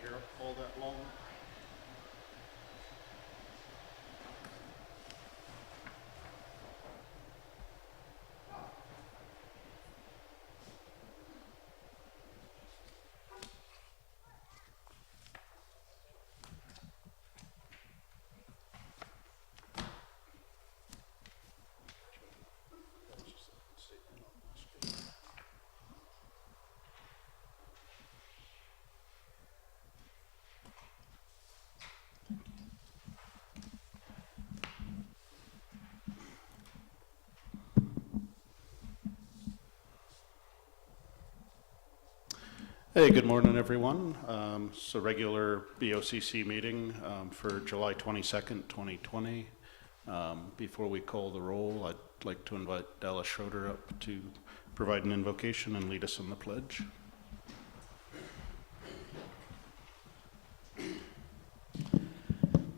here all that long. Hey, good morning, everyone. It's a regular BoCC meeting for July 22nd, 2020. Before we call the roll, I'd like to invite Dallas Schroeder up to provide an invocation and lead us in the pledge.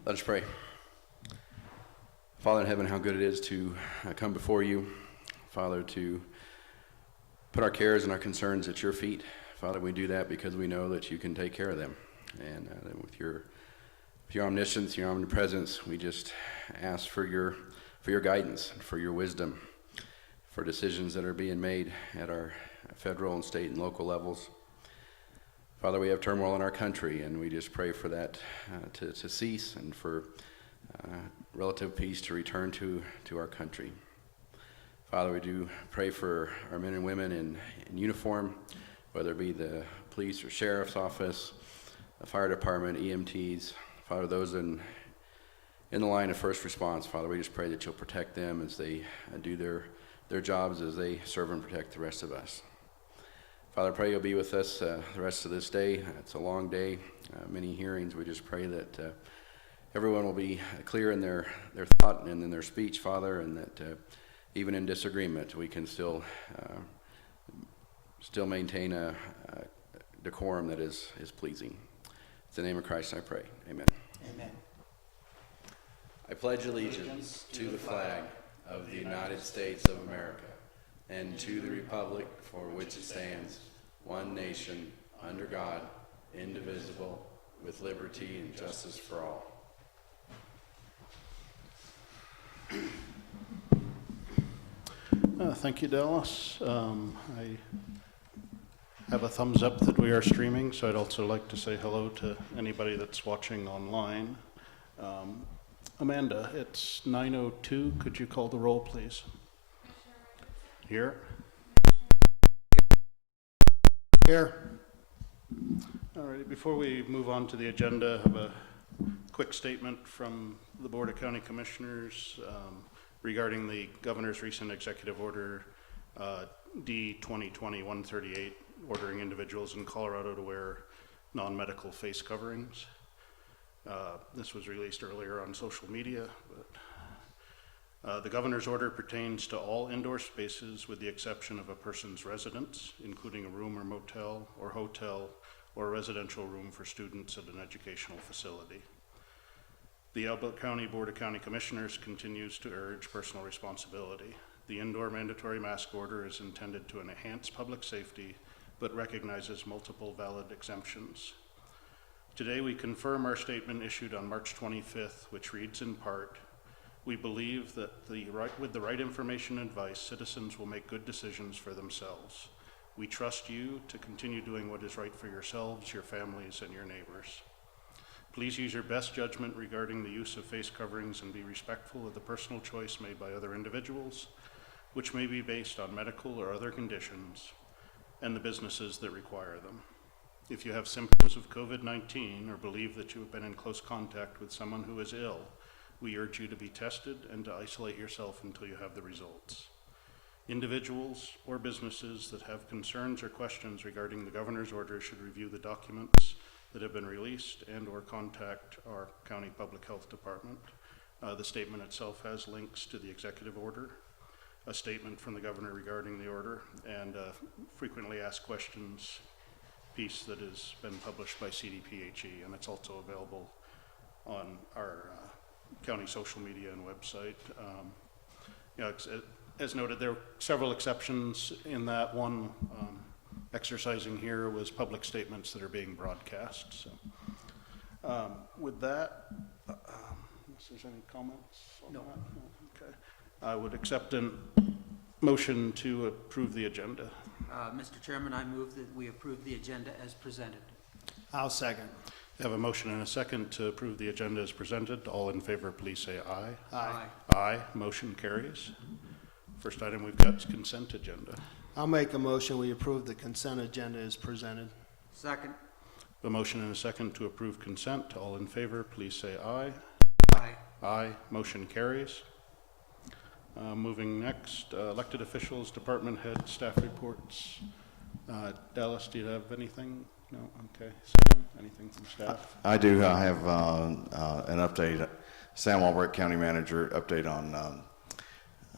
Let us pray. Father in heaven, how good it is to come before you, Father, to put our cares and our concerns at your feet. Father, we do that because we know that you can take care of them. And with your omniscience, your omnipresence, we just ask for your guidance, for your wisdom, for decisions that are being made at our federal and state and local levels. Father, we have turmoil in our country, and we just pray for that to cease and for relative peace to return to our country. Father, we do pray for our men and women in uniform, whether it be the police or sheriff's office, the fire department, EMTs, Father, those in the line of first response. Father, we just pray that you'll protect them as they do their jobs, as they serve and protect the rest of us. Father, I pray you'll be with us the rest of this day. It's a long day, many hearings. We just pray that everyone will be clear in their thought and in their speech, Father, and that even in disagreement, we can still maintain a decorum that is pleasing. In the name of Christ I pray. Amen. Amen. I pledge allegiance to the flag of the United States of America and to the republic for which it stands, one nation, under God, indivisible, with liberty and justice for all. Thank you, Dallas. I have a thumbs up that we are streaming, so I'd also like to say hello to anybody that's watching online. Amanda, it's 9:02. Could you call the roll, please? Here. Here. All right, before we move on to the agenda, I have a quick statement from the Board of County Commissioners regarding the Governor's recent Executive Order D 2020-138, ordering individuals in Colorado to wear non-medical face coverings. This was released earlier on social media, but the Governor's order pertains to all indoor spaces with the exception of a person's residence, including a room or motel or hotel or a residential room for students at an educational facility. The Elbert County Board of County Commissioners continues to urge personal responsibility. The indoor mandatory mask order is intended to enhance public safety, but recognizes multiple valid exemptions. Today we confirm our statement issued on March 25th, which reads in part, "We believe that with the right information and advice, citizens will make good decisions for themselves. We trust you to continue doing what is right for yourselves, your families, and your neighbors. Please use your best judgment regarding the use of face coverings and be respectful of the personal choice made by other individuals, which may be based on medical or other conditions, and the businesses that require them. If you have symptoms of COVID-19 or believe that you have been in close contact with someone who is ill, we urge you to be tested and to isolate yourself until you have the results. Individuals or businesses that have concerns or questions regarding the Governor's order should review the documents that have been released and or contact our County Public Health Department. The statement itself has links to the executive order, a statement from the Governor regarding the order, and a frequently asked questions piece that has been published by CDPHE, and it's also available on our county social media and website. As noted, there are several exceptions in that one. Exercising here was public statements that are being broadcast. So With that, unless there's any comments on No. that? No. Okay. I would accept a motion to approve the agenda. Mr. Chairman, I move that we approve the agenda as presented. I'll second. I have a motion and a second to approve the agenda as presented. All in favor, please say aye. Aye. Aye. Motion carries. First item we've got is consent agenda. I'll make a motion, we approve the consent agenda as presented. Second. A motion and a second to approve consent. All in favor, please say aye. Aye. Aye. Motion carries. Moving next, elected officials, department head, staff reports. Dallas, do you have anything? No? Okay. Sam, anything from staff? I do. I have an update. Sam Walbrecht, County Manager, update on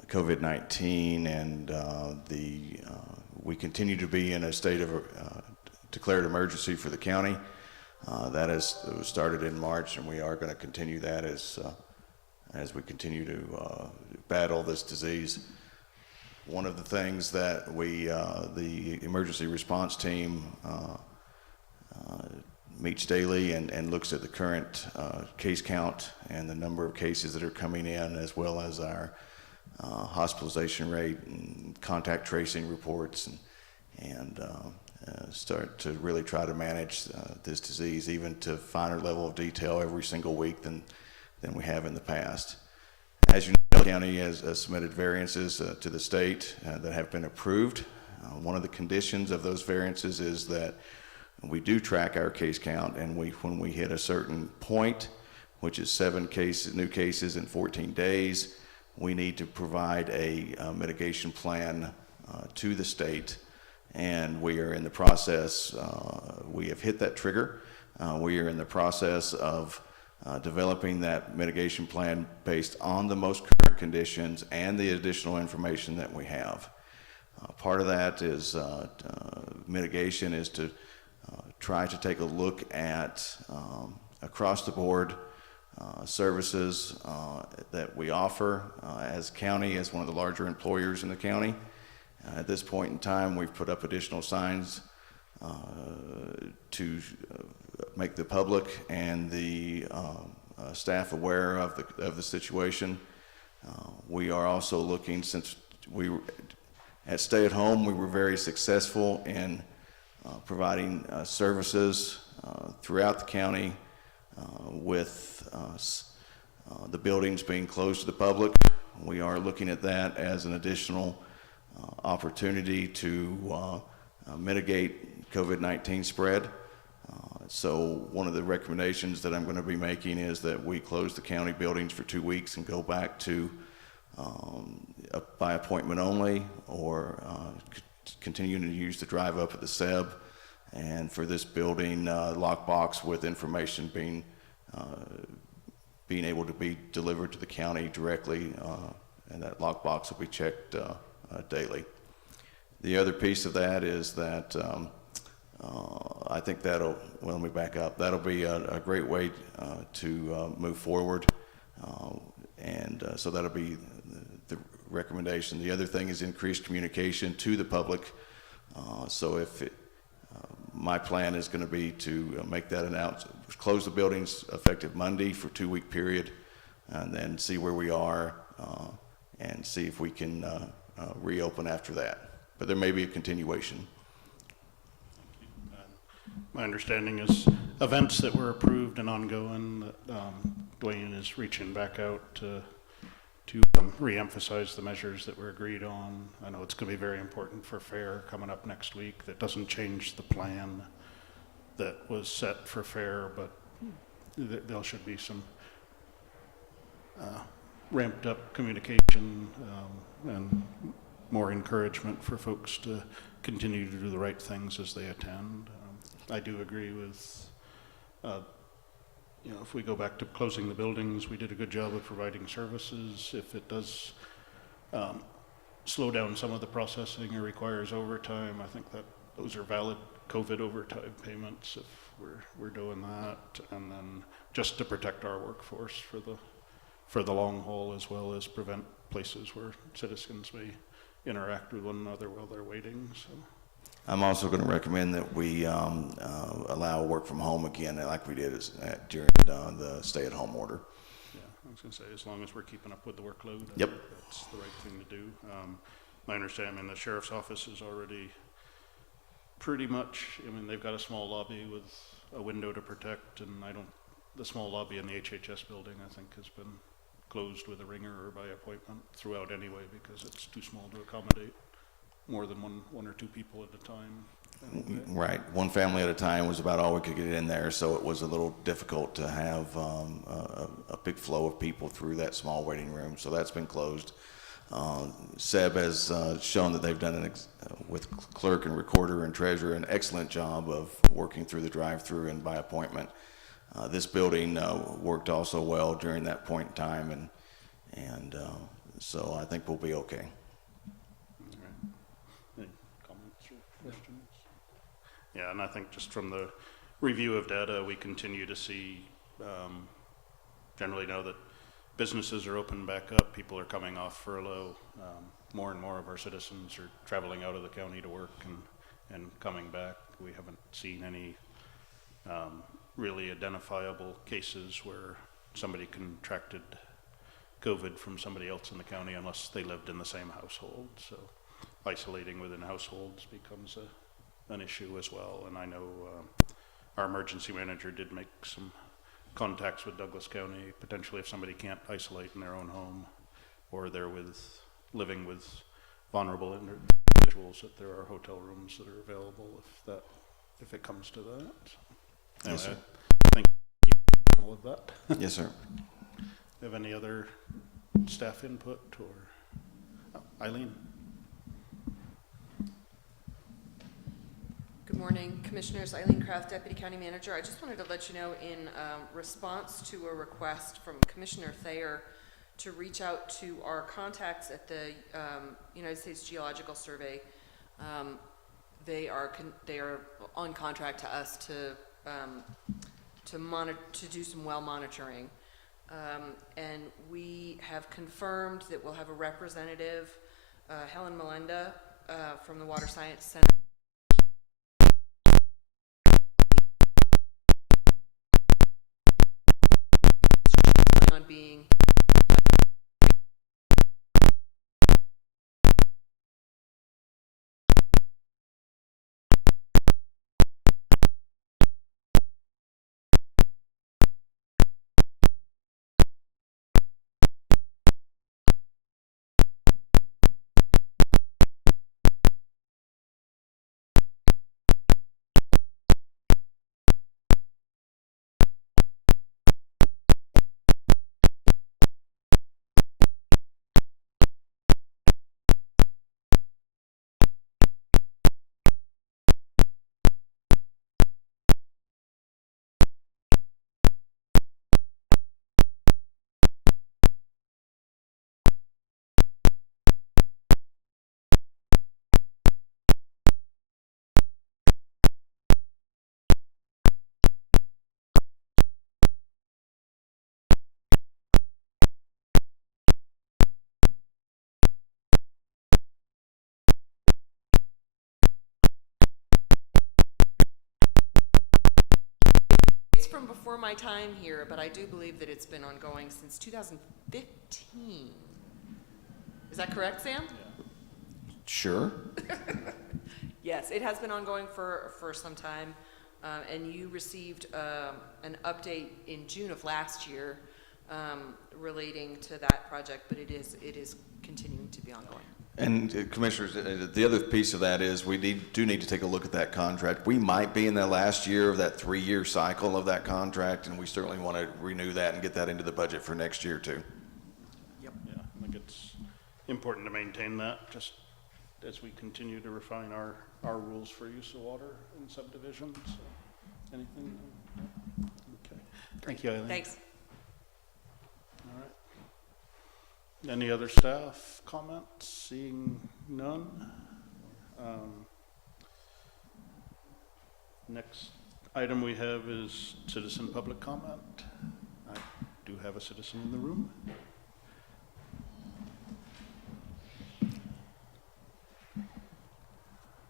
COVID-19, and we continue to be in a state of declared emergency for the county. That it was started in March, and we are going to continue that as we continue to battle this disease. One of the things that the emergency response team meets daily and looks at the current case count and the number of cases that are coming in, as well as our hospitalization rate and contact tracing reports, and start to really try to manage this disease even to finer level of detail every single week than we have in the past. As you know, the county has submitted variances to the state that have been approved. One of the conditions of those variances is that we do track our case count, and when we hit a certain point, which is 7 new cases in 14 days, we need to provide a mitigation plan to the state, and we are in the process. We have hit that trigger. We are in the process of developing that mitigation plan based on the most current conditions and the additional information that we have. Part of that is mitigation is to try to take a look at across the board services that we offer as county, as one of the larger employers in the county. At this point in time, we've put up additional signs to make the public and the staff aware of the situation. We are also looking, since we were at Stay at Home, we were very successful in providing services throughout the county with the buildings being closed to the public. We are looking at that as an additional opportunity to mitigate COVID-19 spread. So one of the recommendations that I'm going to be making is that we close the county buildings for 2 weeks and go back to by appointment only, or continuing to use the drive up at the SEB, and for this building, lockbox with information being able to be delivered to the county directly, and that lockbox will be checked daily. The other piece of that is that I think well, let me back up. That'll be a great way to move forward, so that'll be the recommendation. The other thing is increased communication to the public. So my plan is going to be to make that announcement, close the buildings effective Monday for a 2-week period, and then see where we are and see if we can reopen after that. But there may be a continuation. My understanding is events that were approved and ongoing, that Dwayne is reaching back out to re-emphasize the measures that were agreed on. I know it's going to be very important for fair coming up next week. That doesn't change the plan that was set for fair, but there should be some ramped up communication and more encouragement for folks to continue to do the right things as they attend. I do agree with, if we go back to closing the buildings, we did a good job of providing services. If it does slow down some of the processing or requires overtime, I think that those are valid COVID overtime payments if we're doing that, and then just to protect our workforce for the long haul, as well as prevent places where citizens may interact with one another while they're waiting. So I'm also going to recommend that we allow work from home again, like we did during the stay-at-home order. Yeah, I was gonna say, as long as we're keeping up with the workload, I Yep. think that's the right thing to do. My understanding, the sheriff's office is already pretty much, they've got a small lobby with a window to protect, and the small lobby in the HHS building, I think, has been closed with a ringer or by appointment throughout anyway, because it's too small to accommodate more than one or two people at a time. anyway. Right, one family at a time was about all we could get in there, so it was a little difficult to have a big flow of people through that small waiting room, so that's been closed. Seb has shown that they've done, with clerk and recorder and treasurer, an excellent job of working through the drive-through and by appointment. This building worked also well during that point in time, and so I think we'll be okay. Any comments or questions? Yeah, and I think just from the review of data, we continue to see, generally know that businesses are open back up, people are coming off furlough. More and more of our citizens are traveling out of the county to work and coming back. We haven't seen any really identifiable cases where somebody contracted COVID from somebody else in the county unless they lived in the same household. So isolating within households becomes an issue as well. And I know our emergency manager did make some contacts with Douglas County, potentially if somebody can't isolate in their own home, or they're living with vulnerable individuals, that there are hotel rooms that are available if it comes to that. So, Yes, anyway, sir. thank you for all of that. Yes, sir. Have any other staff input or Eileen? Good morning, Commissioners. Eileen Kraft, Deputy County Manager. I just wanted to let you know, in response to a request from Commissioner Thayer to reach out to our contacts at the United States Geological Survey, they are on contract to us to do some well monitoring, and we have confirmed that we'll have a representative, Helen Melenda, from the Water Science Center, on being from before my time here, but I do believe that it's been ongoing since 2015. Is that correct, Sam? Sure. Yes, it has been ongoing for some time, and you received an update in June of last year relating to that project, but it is continuing to be ongoing. And Commissioners, the other piece of that is we do need to take a look at that contract. We might be in the last year of that 3-year cycle of that contract, and we certainly want to renew that and get that into the budget for next year too. Yeah, I think it's important to maintain that just as we continue to refine our rules for use of water in subdivisions. So, anything? Okay. Thank you, Eileen. Thanks. All right. Any other staff comments? Seeing none. Next item we have is citizen public comment. I do have a citizen in the room.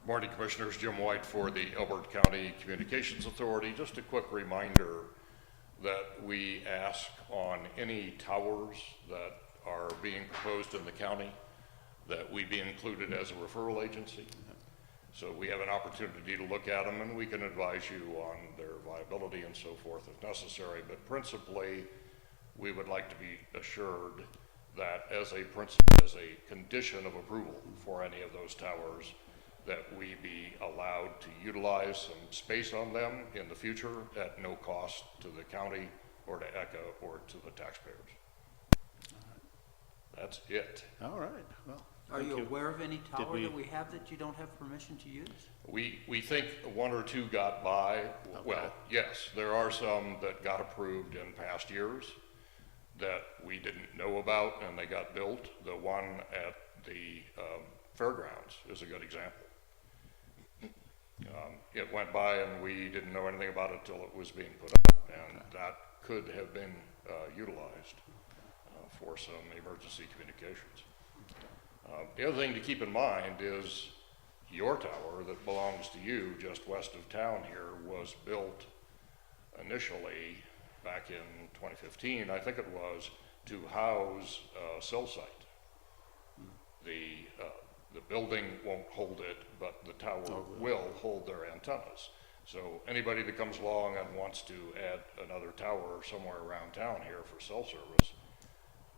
Morning, Commissioners. Jim White for the Elbert County Communications Authority. Just a quick reminder that we ask on any towers that are being proposed in the county that we be included as a referral agency. So we have an opportunity to look at them and we can advise you on their viability and so forth if necessary. But principally, we would like to be assured that as a condition of approval for any of those towers, that we be allowed to utilize some space on them in the future at no cost to the county or to ECA or to the taxpayers. That's it. All right, well, Are thank you aware of any tower we- that we have that you don't have permission to use? We think one or two got by. Well, yes, there are some that got approved in past years that we didn't know about and they got built. The one at the fairgrounds is a good example. It went by and we didn't know anything about it till it was being put up, and that could have been utilized for some emergency communications. The other thing to keep in mind is your tower that belongs to you just west of town here was built initially back in 2015, I think it was, to house a cell site. The building won't hold it, but the tower will hold their antennas. So anybody that comes along and wants to add another tower somewhere around town here for cell service,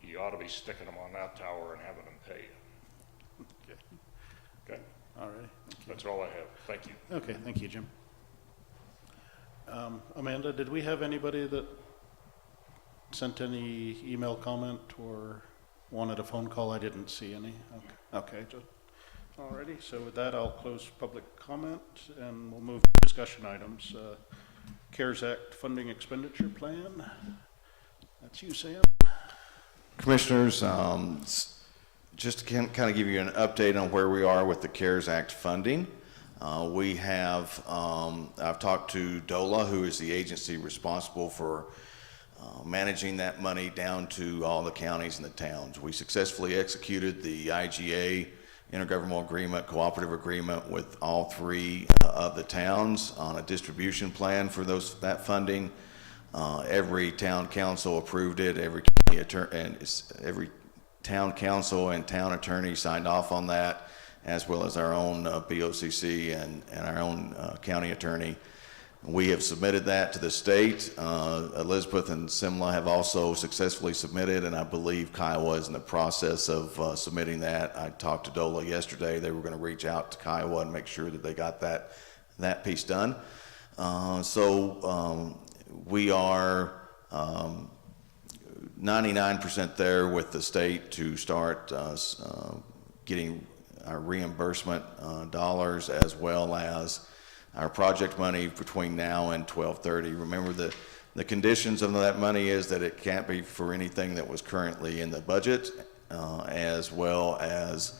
you ought to be sticking them on that tower and having them pay you. Okay. Okay, All right. that's all I have. Thank you. Okay, thank you, Jim. Amanda, did we have anybody that sent any email comment or wanted a phone call? I didn't see any. Okay, alrighty, so with that, I'll close public comment and we'll move to discussion items. CARES Act funding expenditure plan. That's you, Sam. Commissioners, just to kind of give you an update on where we are with the CARES Act funding. I've talked to DOLA, who is the agency responsible for managing that money down to all the counties and the towns. We successfully executed the IGA, intergovernmental agreement, cooperative agreement with all three of the towns on a distribution plan for that funding. Every town council approved it. Every town council and town attorney signed off on that, as well as our own BoCC and our own county attorney. We have submitted that to the state. Elizabeth and Simla have also successfully submitted, and I believe Kiowa is in the process of submitting that. I talked to DOLA yesterday. They were going to reach out to Kiowa and make sure that they got that piece done. We are 99% there with the state to start getting our reimbursement dollars, as well as our project money between now and 12/30. Remember, the conditions of that money is that it can't be for anything that was currently in the budget, as well as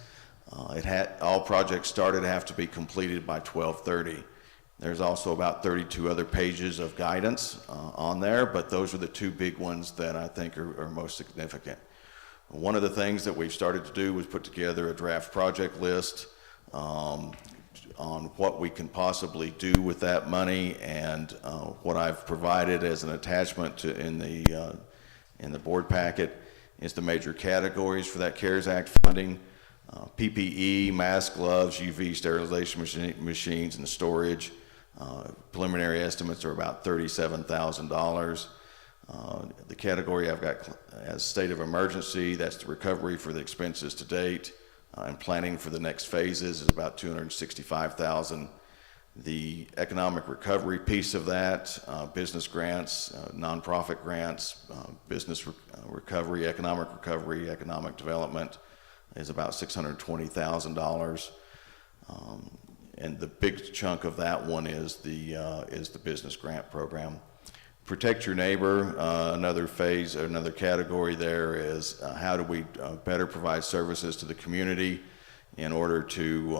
all projects started have to be completed by 12/30. There's also about 32 other pages of guidance on there, but those are the two big ones that I think are most significant. One of the things that we've started to do was put together a draft project list on what we can possibly do with that money, and what I've provided as an attachment in the board packet is the major categories for that CARES Act funding: PPE, masks, gloves, UV sterilization machines, and storage. Preliminary estimates are about $37,000. The category I've got as state of emergency, that's the recovery for the expenses to date, and planning for the next phases is about $265,000. The economic recovery piece of that, business grants, nonprofit grants, business recovery, economic development, is about $620,000. And the big chunk of that one is the business grant program. Protect Your Neighbor, another phase, another category there is how do we better provide services to the community in order to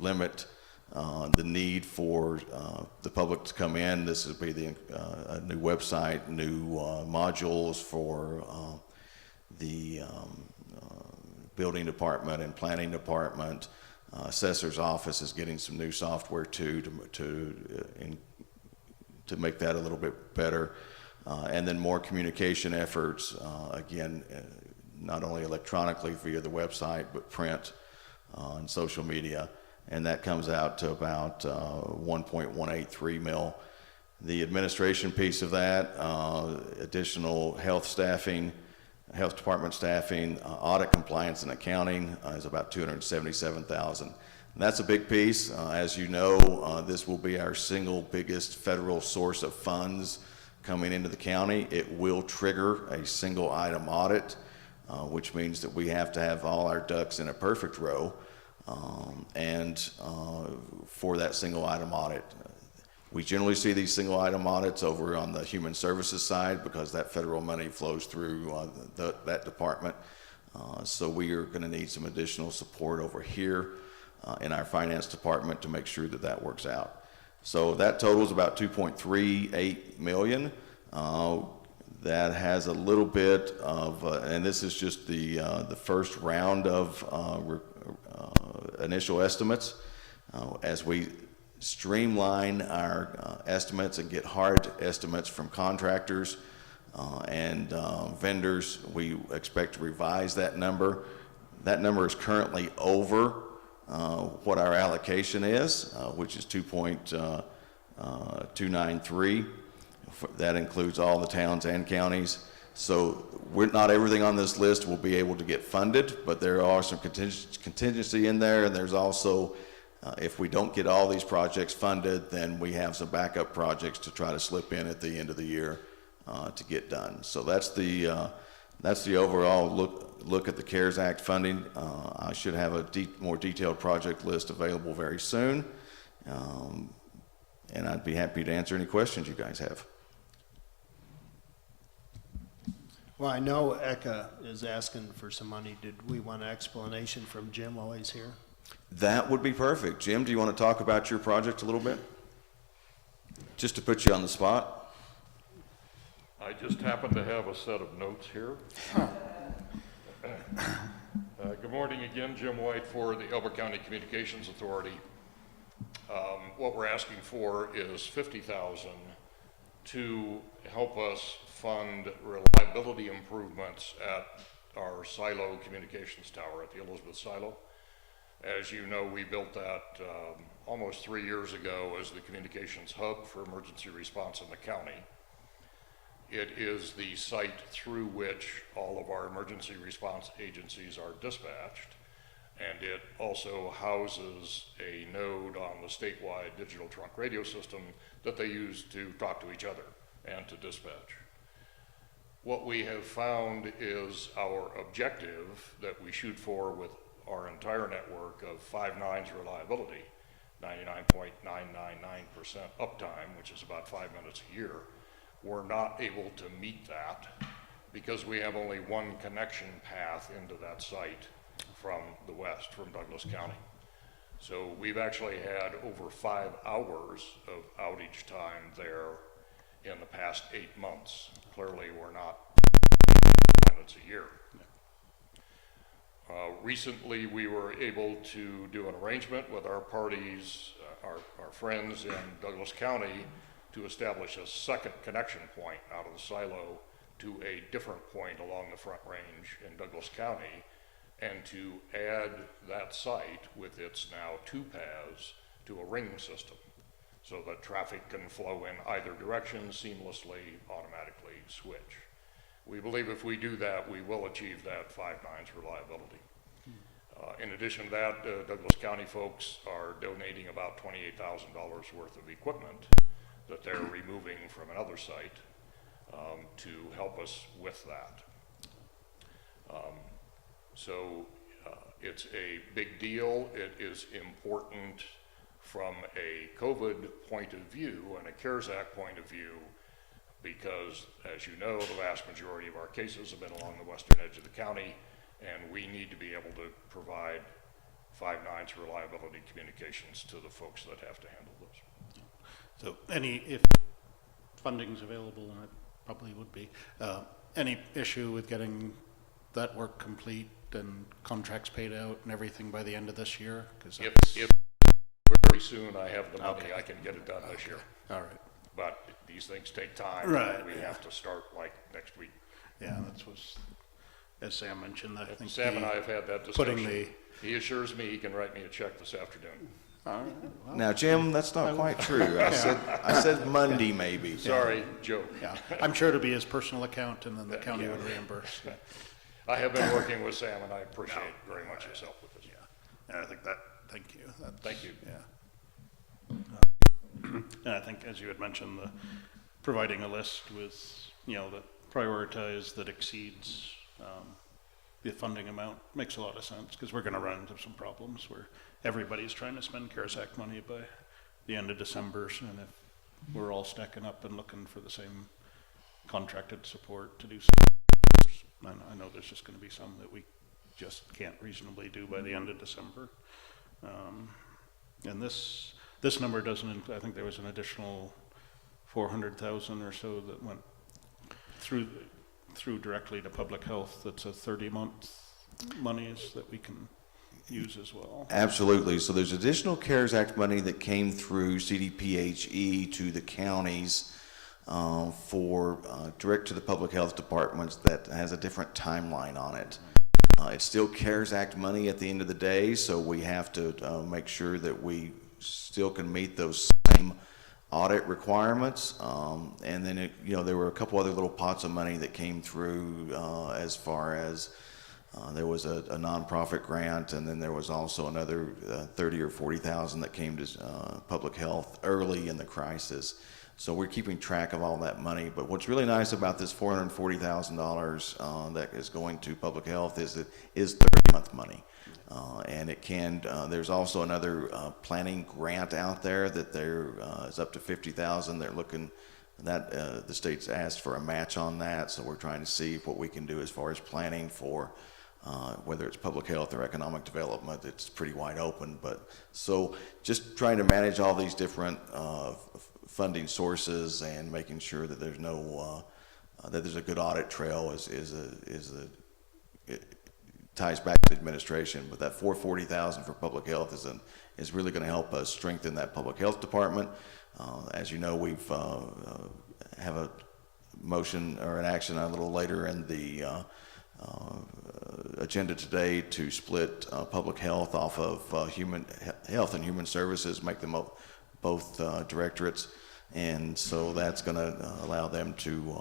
limit the need for the public to come in. This would be a new website, new modules for the building department and planning department, Assessor's office is getting some new software too to make that a little bit better. And then more communication efforts, again, not only electronically via the website, but print and social media. And that comes out to about 1.183 mil. The administration piece of that, additional health staffing, health department staffing, audit compliance and accounting is about 277,000. That's a big piece. As you know, this will be our single biggest federal source of funds coming into the county. It will trigger a single item audit, which means that we have to have all our ducks in a perfect row. For that single item audit, we generally see these single item audits over on the human services side because that federal money flows through that department. So we are going to need some additional support over here in our finance department to make sure that that works out. So that totals about 2.38 million. That has a little bit of, and this is just the first round of initial estimates. As we streamline our estimates and get hard estimates from contractors and vendors, we expect to revise that number. That number is currently over what our allocation is, which is 2.293. That includes all the towns and counties. So not everything on this list will be able to get funded, but there are some contingency in there, and there's also, if we don't get all these projects funded, then we have some backup projects to try to slip in at the end of the year to get done. So that's the overall look at the CARES Act funding. I should have a more detailed project list available very soon, and I'd be happy to answer any questions you guys have. Well, I know ECA is asking for some money. Did we want an explanation from Jim while he's here? That would be perfect. Jim, do you want to talk about your project a little bit? Just to put you on the spot. I just happen to have a set of notes here. Good morning again, Jim White for the Elbert County Communications Authority. What we're asking for is $50,000 to help us fund reliability improvements at our silo communications tower at the Elizabeth Silo. As you know, we built that almost 3 years ago as the communications hub for emergency response in the county. It is the site through which all of our emergency response agencies are dispatched, and it also houses a node on the statewide digital trunk radio system that they use to talk to each other and to dispatch. What we have found is our objective that we shoot for with our entire network of 5 nines reliability, 99.999% uptime, which is about 5 minutes a year. We're not able to meet that because we have only one connection path into that site from the west, from Douglas County. So we've actually had over 5 hours of outage time there in the past 8 months. Clearly, we're not 5 minutes a year. Recently, we were able to do an arrangement with our parties, our friends in Douglas County, to establish a second connection point out of the silo to a different point along the Front Range in Douglas County, and to add that site with its now 2 paths to a ring system so that traffic can flow in either direction seamlessly, automatically switch. We believe if we do that, we will achieve that 5 nines reliability. In addition to that, Douglas County folks are donating about $28,000 worth of equipment that they're removing from another site to help us with that. It's a big deal. It is important from a COVID point of view and a CARES Act point of view because, as you know, the vast majority of our cases have been along the western edge of the county, and we need to be able to provide 5 nines reliability communications to the folks that have to handle those. So if funding's available, and it probably would be, any issue with getting that work complete and contracts paid out and everything by the end of this year? 'Cause If very soon I have the money, Okay. I can get it done this year. all right, But these things take time. Right, We yeah. have to start like next week. yeah, that's was, as Sam mentioned, I think. Sam and I have had that discussion. Putting the, He assures me he can write me a check this afternoon. all right, well, Now, Jim, that's not quite true. I said Monday maybe. Sorry, joke. yeah, I'm sure it'll be his personal account and then the county would reimburse. I have been working with Sam and I appreciate very much his help with this. Yeah, and I think that, thank you. That's- Thank you. Yeah. And I think, as you had mentioned, providing a list with, that prioritize that exceeds, the funding amount makes a lot of sense, because we're gonna run into some problems where everybody's trying to spend CARES Act money by the end of December, and if we're all stacking up and looking for the same contracted support to do something, I know there's just gonna be some that we just can't reasonably do by the end of December. And this number doesn't, I think there was an additional 400,000 or so that went through directly to public health. That's a 30-month monies that we can use as well. Absolutely. So there's additional CARES Act money that came through CDPHE to the counties for direct to the public health departments that has a different timeline on it. It's still CARES Act money at the end of the day, so we have to make sure that we still can meet those same audit requirements. And then, there were a couple other little pots of money that came through as far as there was a nonprofit grant, and then there was also another 30 or 40,000 that came to public health early in the crisis. So we're keeping track of all that money. But what's really nice about this $440,000 that is going to public health is it is 30-month money. And it can, there's also another planning grant out there that there is up to 50,000. They're looking, that the state's asked for a match on that. So we're trying to see what we can do as far as planning for whether it's public health or economic development. It's pretty wide open. But so just trying to manage all these different funding sources and making sure that there's no that there's a good audit trail it ties back to administration. But that $440,000 for public health is really going to help us strengthen that public health department. As you know, we've have a motion or an action a little later in the agenda today to split public health off of human health and human services, make them both directorates. And so that's going to allow them to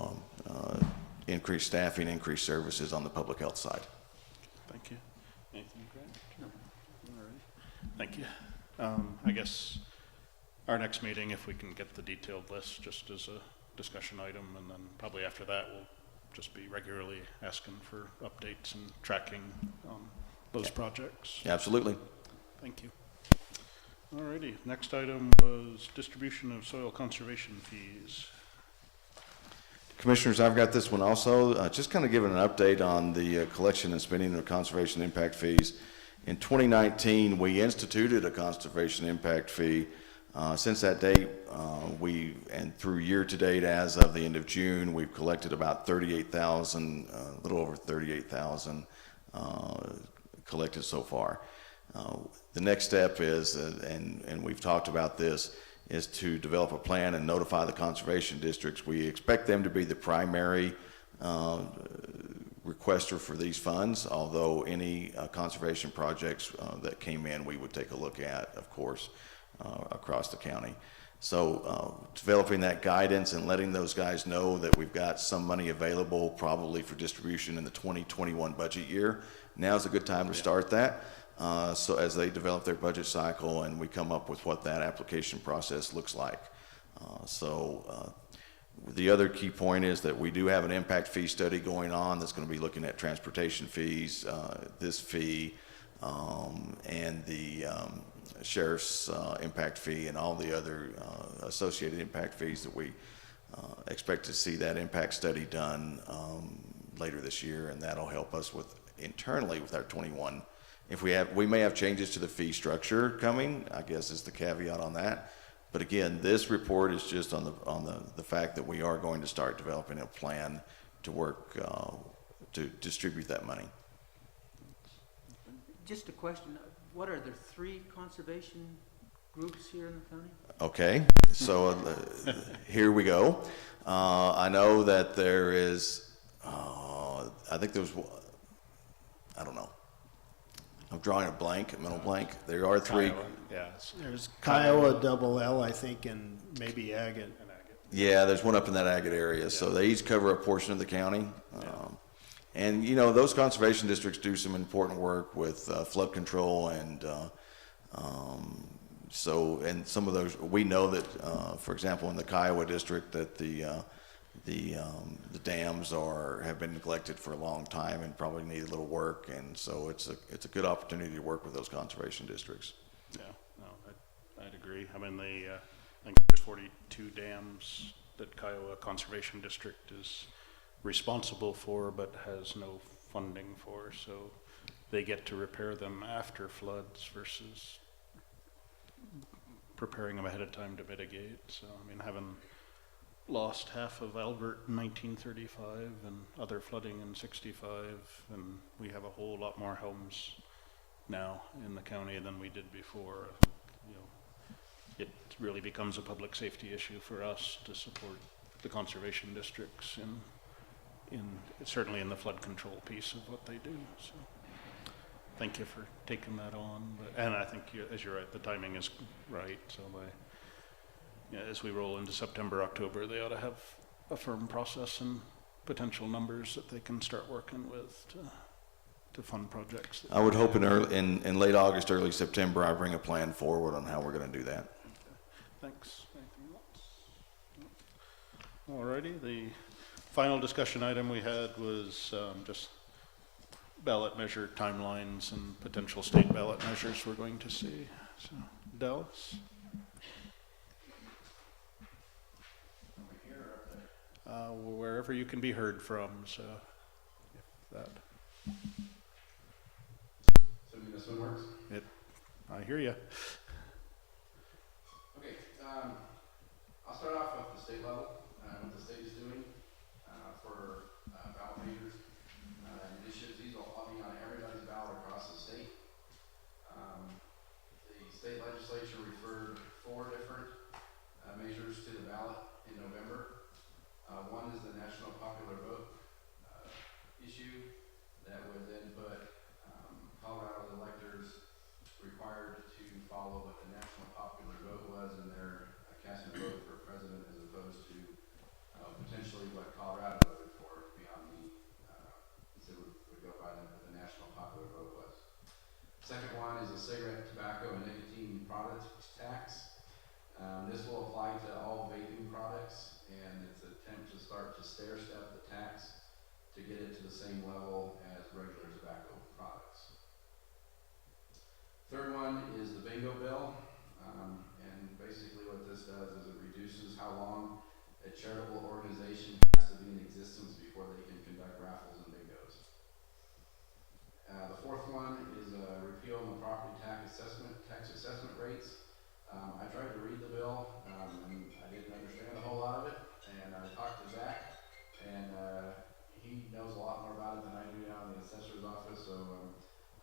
increase staffing, increase services on the public health side. Thank you. Anything, Grant? No. All right. Thank you. I guess our next meeting, if we can get the detailed list just as a discussion item, and then probably after that, we'll just be regularly asking for updates and tracking on those projects. Absolutely. Thank you. Alrighty, next item was distribution of soil conservation fees. Commissioners, I've got this one also. Just kind of giving an update on the collection and spending of conservation impact fees. In 2019, we instituted a conservation impact fee. Since that date, and through year to date, as of the end of June, we've collected about 38,000, a little over 38,000 collected so far. The next step is, and we've talked about this, is to develop a plan and notify the conservation districts. We expect them to be the primary requester for these funds, although any conservation projects that came in, we would take a look at, of course, across the county. So developing that guidance and letting those guys know that we've got some money available probably for distribution in the 2021 budget year. Now's a good time to start that. So as they develop their budget cycle and we come up with what that application process looks like. The other key point is that we do have an impact fee study going on that's going to be looking at transportation fees, this fee, and the sheriff's impact fee and all the other associated impact fees that we expect to see that impact study done later this year, and that'll help us with internally with our 21. If we may have changes to the fee structure coming, I guess is the caveat on that. But again, this report is just on the fact that we are going to start developing a plan to work to distribute that money. Just a question, what are there 3 conservation groups here in the county? Okay, so here we go. I know that there is, I think there was, I don't know. I'm drawing a blank, a mental blank. There are 3. Kiowa, yeah. There's Kiowa, double L, I think, and maybe Agate. Yeah, there's one up in that agate area, so they each cover a portion of the county. And, you know, those conservation districts do some important work with flood control and and some of those, we know that, for example, in the Kiowa district, that the dams have been neglected for a long time and probably need a little work, and so it's a good opportunity to work with those conservation districts. Yeah, no, I'd agree. I mean, I think there's 42 dams that Kiowa Conservation District is responsible for, but has no funding for, so they get to repair them after floods versus preparing them ahead of time to mitigate. So, I mean, having lost half of Albert in 1935 and other flooding in 65, and we have a whole lot more homes now in the county than we did before. You know, it really becomes a public safety issue for us to support the conservation districts certainly in the flood control piece of what they do. So thank you for taking that on. And I think as you're right, the timing is right. So as we roll into September, October, they ought to have a firm process and potential numbers that they can start working with to fund projects. I would hope in late August, early September, I bring a plan forward on how we're going to do that. Okay. Thanks. Anything else? Alrighty. The final discussion item we had was just ballot measure timelines and potential state ballot measures we're going to see. So, Dallas? Wherever you can be heard from, so if that. Assuming this one works? I hear you. Okay, I'll start off with the state level, what the state is doing for ballot measures. Initiatives, these will all be on everybody's ballot across the state. The state legislature referred 4 different measures to the ballot in November. One is the national popular vote issue that would then put Colorado's electors required to follow what the national popular vote was in their casting a vote for president, as opposed to potentially what Colorado voted for beyond so would go by what the national popular vote was. Second one is a cigarette, tobacco, and nicotine product tax. This will apply to all vaping products, and it's an attempt to start to stair-step the tax to get it to the same level as regular tobacco products. Third one is the bingo bill, and basically what this does is it reduces how long a charitable organization has to be in existence before they can conduct raffles and bingos. The fourth one is repeal the property tax assessment rates. I tried to read the bill, and I didn't understand a whole lot of it, and I talked to Zach, and he knows a lot more about it than I do down in the assessor's office, so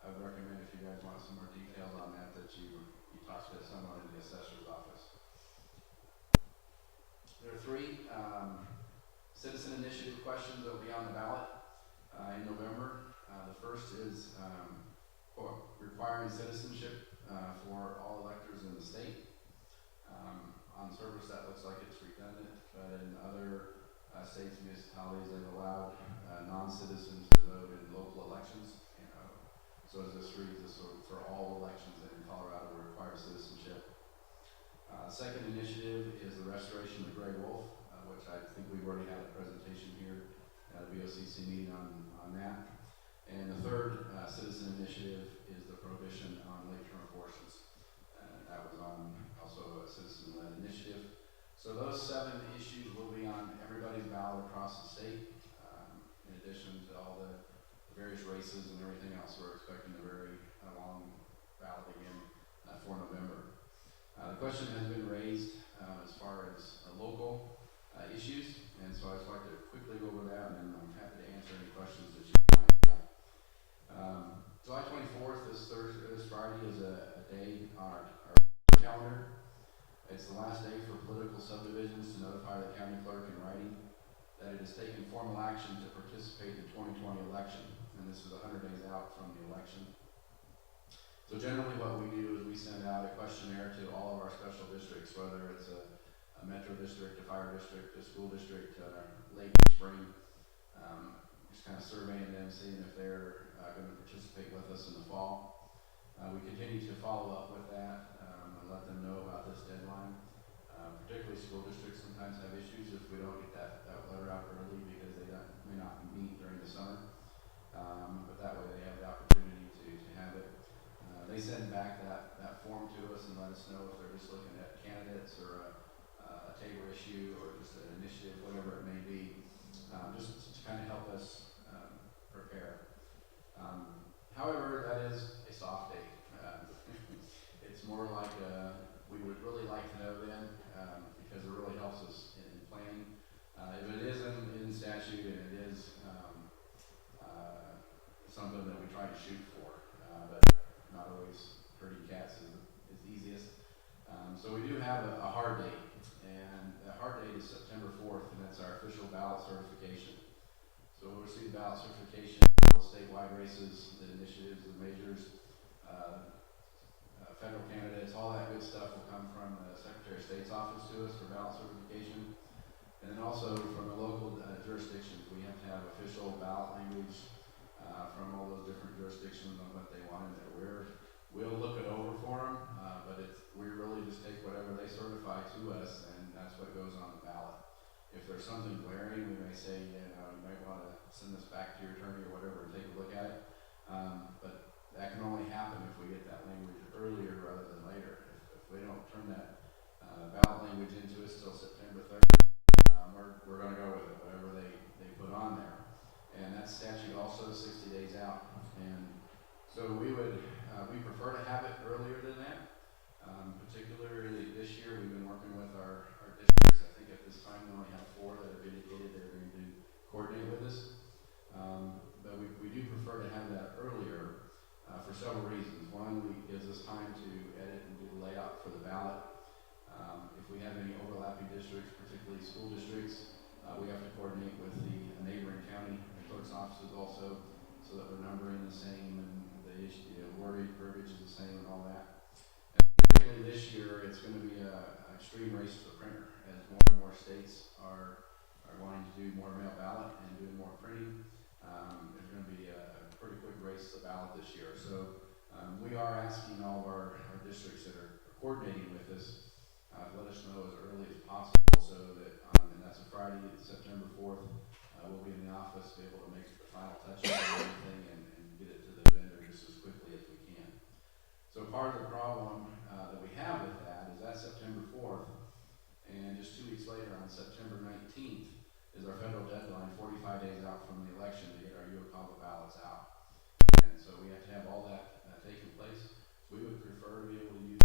I would recommend, if you guys want some more details on that, that you talk to someone in the assessor's office. There are 3 citizen initiative questions that will be on the ballot in November. The first is requiring citizenship for all electors in the state. On the surface, that looks like it's redundant, but in other states and municipalities, they've allowed non-citizens to vote in local elections. So as this reads, this will, for all elections in Colorado, will require citizenship. Second initiative is the restoration of the gray wolf, which I think we've already had a presentation here at a BoCC meeting on that. And the third citizen initiative is the prohibition on late-term abortions. That was on also a citizen-led initiative. So those 7 issues will be on everybody's ballot across the state, in addition to all the various races and everything else. We're expecting a very long ballot again for November. The question has been raised as far as local issues, and so I'd like to quickly go over that, and then I'm happy to answer any questions that you might have. July 24th is Thursday. has taken formal action to participate in the 2020 election, and this is 100 days out from the election. So generally what we do is we send out a questionnaire to all of our special districts, whether it's a metro district, a fire district, a school district, late spring, just kind of surveying them, seeing if they're going to participate with us in the fall. We continue to follow up with that and let them know about this deadline. Particularly school districts sometimes have issues if we don't get that letter out early because they may not meet during the summer. But that way they have the opportunity to have it. They send back that form to us and let us know if they're just looking at candidates or a table issue or just an initiative, whatever it may be, just to kind of help us prepare. However, that is a soft date. It's more like we would really like to know then because it really helps us in planning. If it is in statute and it is something that we try to shoot for, but not always herding cats is easiest. So we do have a hard date, and the hard date is September 4th, and that's our official ballot certification. So we'll receive ballot certification, all the statewide races, the initiatives, the measures, federal candidates, all that good stuff will come from the Secretary of State's office to us for ballot certification. And then also from the local jurisdictions, we have to have official ballot language from all those different jurisdictions on what they want in there. We'll look it over for them, but we really just take whatever they certify to us, and that's what goes on the ballot. If there's something glaring, we may say, you might want to send this back to your attorney or whatever and take a look at it. But that can only happen if we get that language earlier rather than later. If we don't turn that ballot language into us till September 3rd, we're going to go with it, whatever they put on there. And that statute also 60 days out. And so we prefer to have it earlier than that. Particularly this year, we've been working with our districts. I think at this time we only have 4 that have indicated they're going to coordinate with us. But we do prefer to have that earlier for several reasons. One, it gives us time to edit and do the layout for the ballot. If we have any overlapping districts, particularly school districts, we have to coordinate with the neighboring county clerk's offices also, so that we're numbering the same and the verbiage is the same and all that. And this year, it's going to be an extreme race to the printer as more and more states are wanting to do more mail ballot and doing more printing. There's going to be a pretty quick race to the ballot this year. So we are asking all of our districts that are coordinating with us to let us know as early as possible so that, and that's a Friday, September 4th, we'll be in the office to be able to make the final touches on everything and get it to the vendor just as quickly as we can. So part of the problem that we have with that is that's September 4th, and just 2 weeks later on September 19th is our federal deadline, 45 days out from the election, to get our UOCAVA ballots out. And so we have to have all that taking place. We would prefer to be able to use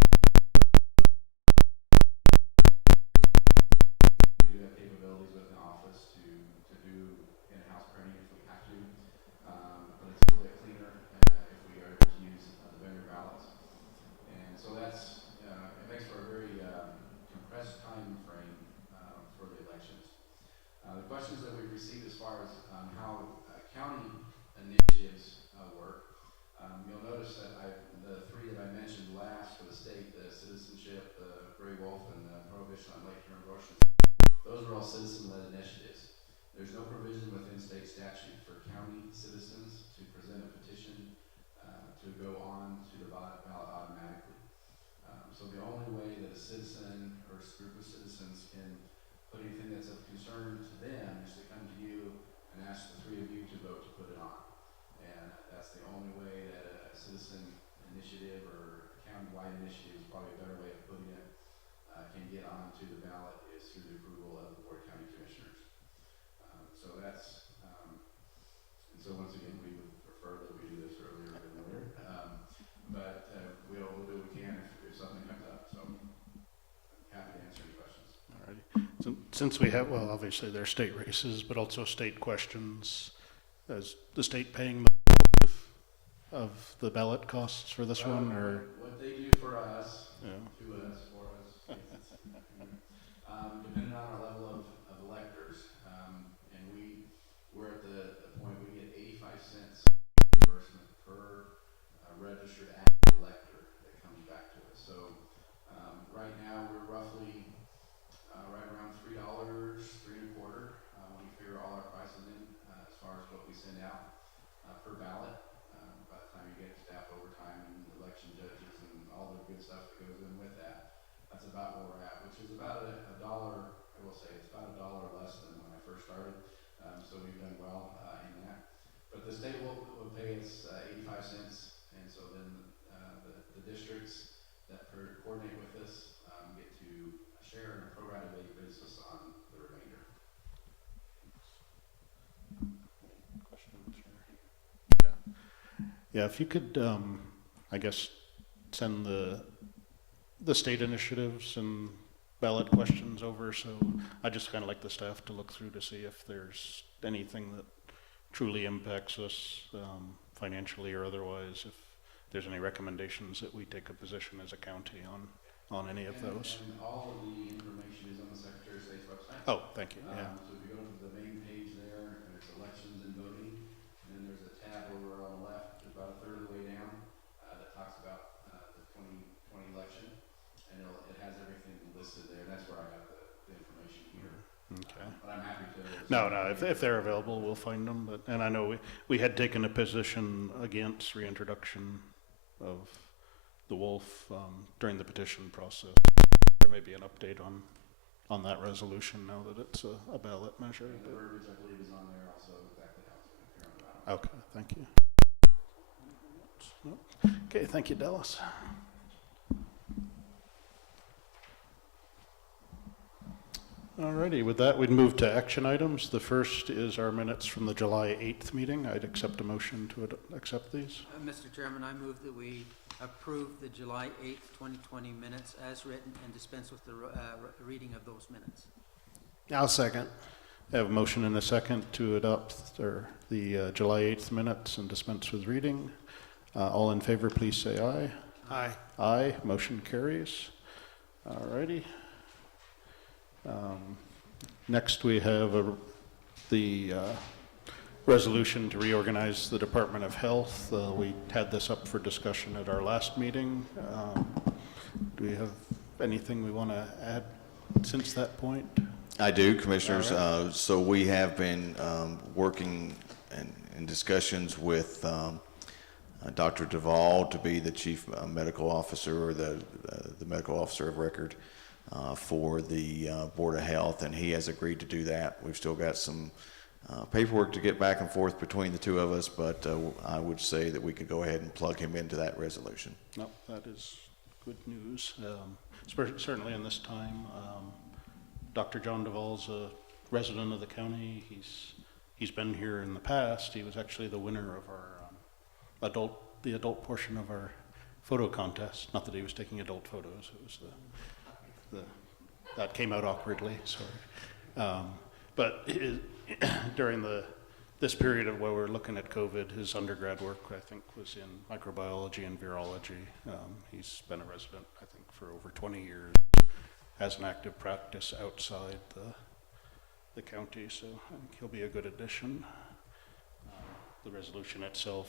we do have capabilities within the office to do in-house printing if we have to, but it's a little bit cleaner if we are able to use the vendor ballots. And so that's it makes for a very compressed time frame for the elections. The questions that we've received as far as how county initiatives work, you'll notice that the 3 that I mentioned last for the state, the citizenship, the gray wolf, and the prohibition on late-term abortion, those are all citizen-led initiatives. There's no provision within state statute for county citizens to present a petition to go on to the ballot automatically. So the only way that a citizen or a group of citizens can put anything that's of concern to them is to come to you and ask the 3 of you to vote to put it on. And that's the only way that a citizen initiative or a county-wide initiative is probably a better way of putting it, can get onto the ballot is through the approval of the Board of County Commissioners. So that's, and so once again, we would prefer that we do this earlier than later. But we'll do what we can if something comes up. So happy to answer any questions. All righty. So, since we have, well, obviously there are state races, but also state questions, is the state paying the of the ballot costs for this one, or? What they do for us, Yeah. to us, for us, depending on our level of electors, and we per registered active elector that comes back to us. So right now we're roughly right around $3, $3.25 when we figure all our prices in as far as what we send out per ballot. By the time you get staff overtime and election judges and all the good stuff that goes in with that, that's about where we're at, which is about a dollar. I will say it's about $1 less than when I first started. So we've done well in that. But the state will pay us 85 cents, and so then the districts that coordinate with us get to share in a pro rata basis on the remainder. Questions? Yeah, if you could, I guess, send the state initiatives and ballot questions over, so I just kind of like the staff to look through to see if there's anything that truly impacts us financially or otherwise, if there's any recommendations that we take a position as a county on any of those. And all of the information is on the Secretary of State's website. Oh, thank you, yeah. So if you go to the main page there, there's elections and voting, and then there's a tab over on the left, about a third of the way down, that talks about the 2020 election, and it has everything listed there. That's where I got the information here. Okay. But I'm happy to. No, if they're available, we'll find them, but, and I know we had taken a position against reintroduction of the wolf during the petition process. There may be an update on that resolution now that it's a ballot measure. And the verbiage, I believe, is on there also, exactly how it's going to appear on the ballot. Okay, thank you. Okay, thank you, Dallas. Alrighty, with that, we'd move to action items. The first is our minutes from the July 8th meeting. I'd accept a motion to accept these. Mr. Chairman, I move that we approve the July 8th, 2020 minutes as written and dispense with the reading of those minutes. I'll second. I have a motion and a second to adopt the July 8th minutes and dispense with reading. All in favor, please say aye. Aye. Aye, motion carries. Alrighty. Next we have the resolution to reorganize the Department of Health. We had this up for discussion at our last meeting. Do we have anything we want to add since that point? I do, Commissioners. All right. So we have been working in discussions with Dr. Duvall to be the Chief Medical Officer or the Medical Officer of Record for the Board of Health, and he has agreed to do that. We've still got some paperwork to get back and forth between the two of us, but I would say that we could go ahead and plug him into that resolution. No, that is good news. Certainly in this time. Dr. John Duvall's a resident of the county. He's been here in the past. He was actually the winner of our adult portion of our photo contest. Not that he was taking adult photos. It was that came out awkwardly. Sorry. But during this period of where we're looking at COVID, his undergrad work I think was in microbiology and virology. He's been a resident I think for over 20 years. Has an active practice outside the county, so I think he'll be a good addition. The resolution itself,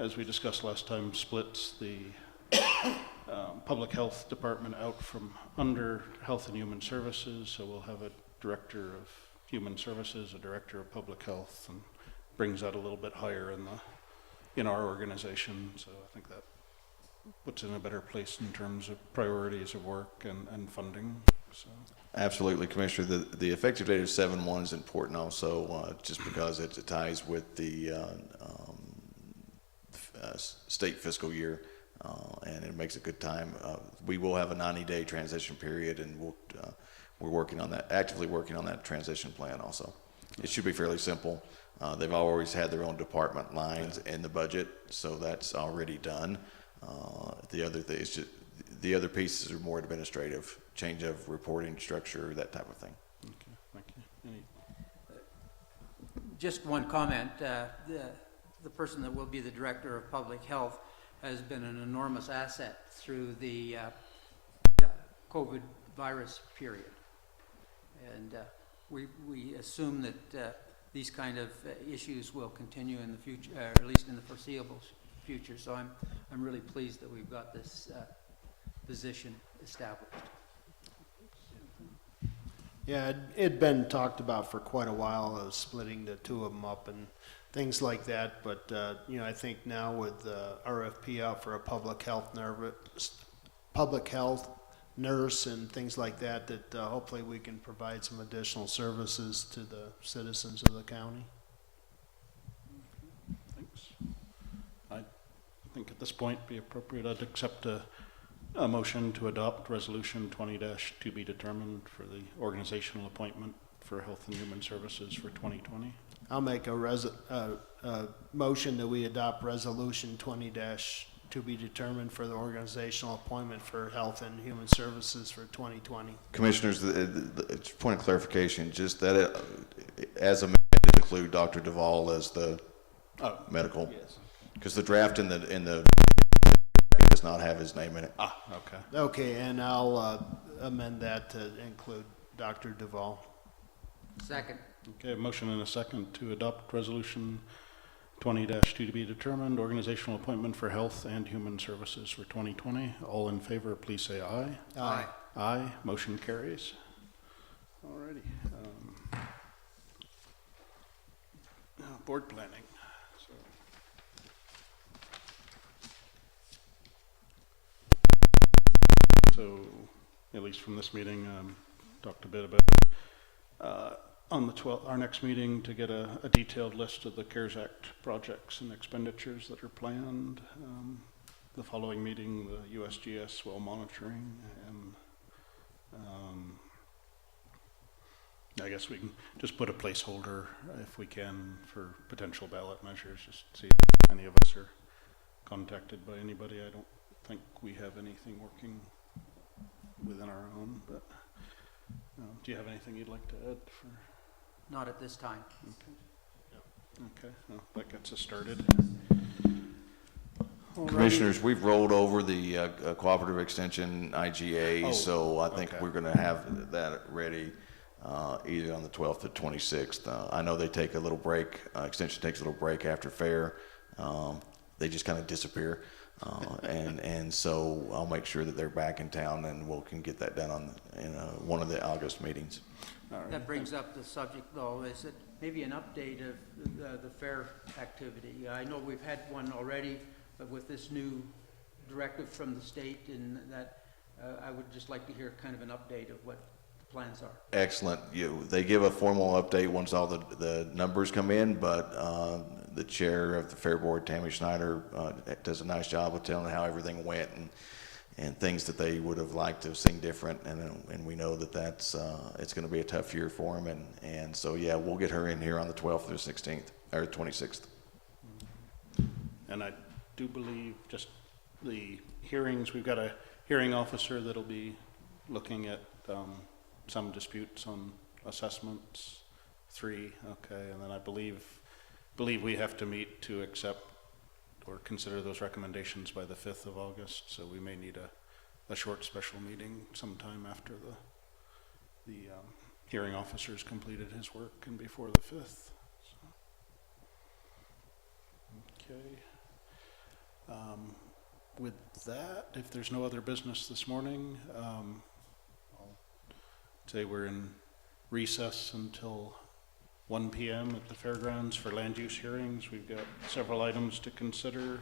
as we discussed last time, splits the Public Health Department out from under Health and Human Services, so we'll have a Director of Human Services, a Director of Public Health, and brings that a little bit higher in our organization, so I think that puts in a better place in terms of priorities of work and funding. So. Absolutely, Commissioner. The effective date of 7/1 is important also, just because it ties with the state fiscal year, and it makes a good time. We will have a 90-day transition period, and we're working on that, actively working on that transition plan also. It should be fairly simple. They've always had their own department lines in the budget, so that's already done. The other thing is just, the other pieces are more administrative, change of reporting structure, that type of thing. Okay, thank you. Just one comment. The person that will be the Director of Public Health has been an enormous asset through the COVID virus period. And we assume that these kind of issues will continue in the future, at least in the foreseeable future. So I'm really pleased that we've got this position established. Yeah, it'd been talked about for quite a while, splitting the two of them up and things like that, but, you know, I think now with the RFP out for a public health nurse and things like that, that hopefully we can provide some additional services to the citizens of the county. Thanks. I think at this point be appropriate, I'd accept a motion to adopt resolution 20- to be determined for the organizational appointment for Health and Human Services for 2020. I'll make a motion that we adopt resolution 20- to be determined for the organizational appointment for Health and Human Services for 2020. Commissioners, it's a point of clarification, just that as amended, include Dr. Duvall as the medical, Yes. because the draft in the does not have his name in it. Okay. Okay, and I'll amend that to include Dr. Duvall. Second. Okay, a motion and a second to adopt resolution 20-2 to be determined, organizational appointment for Health and Human Services for 2020. All in favor, please say aye. Aye. Aye. Motion carries. Alrighty. Now, board planning. So, at least from this meeting, talked a bit about on the 12th, our next meeting, to get a detailed list of the CARES Act projects and expenditures that are planned. The following meeting, the USGS well monitoring, and I guess we can just put a placeholder if we can for potential ballot measures, just see if any of us are contacted by anybody. I don't think we have anything working within our own, but do you have anything you'd like to add for? Not at this time. Okay, well, that gets us started. Alrighty. Commissioners, we've rolled over the cooperative extension IGA, so I think okay. we're going to have that ready either on the 12th or 26th. I know they take a little break. Extension takes a little break after fair. They just kind of disappear. And so I'll make sure that they're back in town, and can get that done in one of the August meetings. All right. That brings up the subject, though, is it maybe an update of the fair activity? I know we've had one already, but with this new directive from the state, and that I would just like to hear kind of an update of what the plans are. Excellent. They give a formal update once all the numbers come in, but the chair of the Fair Board, Tammy Schneider, does a nice job of telling how everything went and things that they would have liked to have seen different. And we know that it's going to be a tough year for them. And so, yeah, we'll get her in here on the 12th or 16th or 26th. And I do believe just the hearings, we've got a hearing officer that'll be looking at some disputes on assessments, 3, okay, and then I believe we have to meet to accept or consider those recommendations by the 5th of August, so we may need a short special meeting sometime after the hearing officer's completed his work and before the 5th. So. Okay. With that, if there's no other business this morning, I'll say we're in recess until 1 p.m. at the fairgrounds for land use hearings. We've got several items to consider.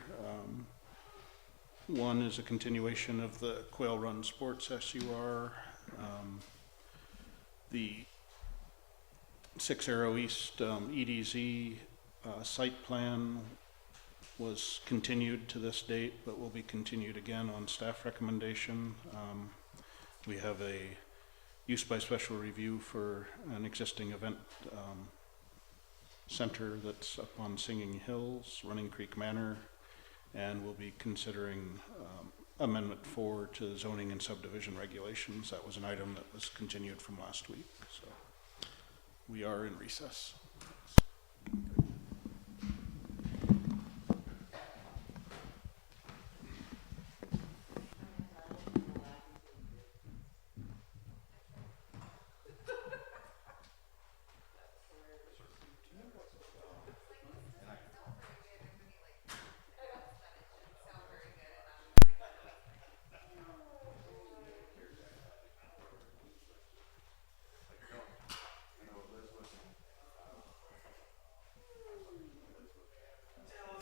One is a continuation of the Quail Run Sports SUR. The 6 Arrow East EDZ site plan was continued to this date, but will be continued again on staff recommendation. We have a use by special review for an existing event center that's up on Singing Hills, Running Creek Manor, and we'll be considering Amendment 4 to zoning and subdivision regulations. That was an item that was continued from last week, so we are in recess.